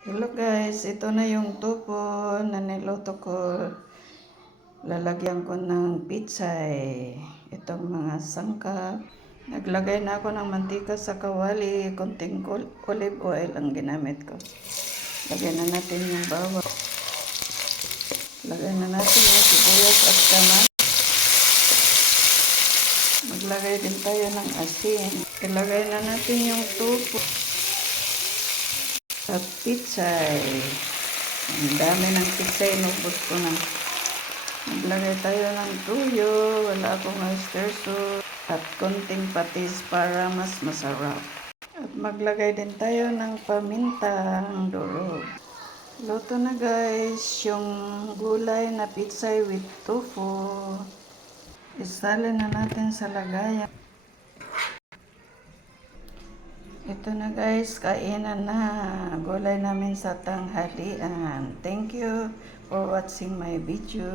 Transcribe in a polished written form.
Hello guys, ito na yung tupo na niluto ko. Lalagyan ko ng pitsay. Itong mga sangkap. Naglagay na ako ng mantika sa kawali. Konting olive oil ang ginamit ko. Lagyan na natin yung bawang. Lagyan na natin yung sibuyas at kamatis. Maglagay din tayo ng asin. Ilagay na natin yung tupo at pitsay. Ang dami ng pitsay, nubos ko na. Maglagay tayo ng tuyo, wala akong oyster sauce, at konting patis para mas masarap. At maglagay din tayo ng pamintang durog. Luto na guys, yung gulay na pitsay with tofu. Isalin na natin sa lagayan. Ito na guys, kainan na. Gulay namin sa tanghalian. Thank you for watching my video.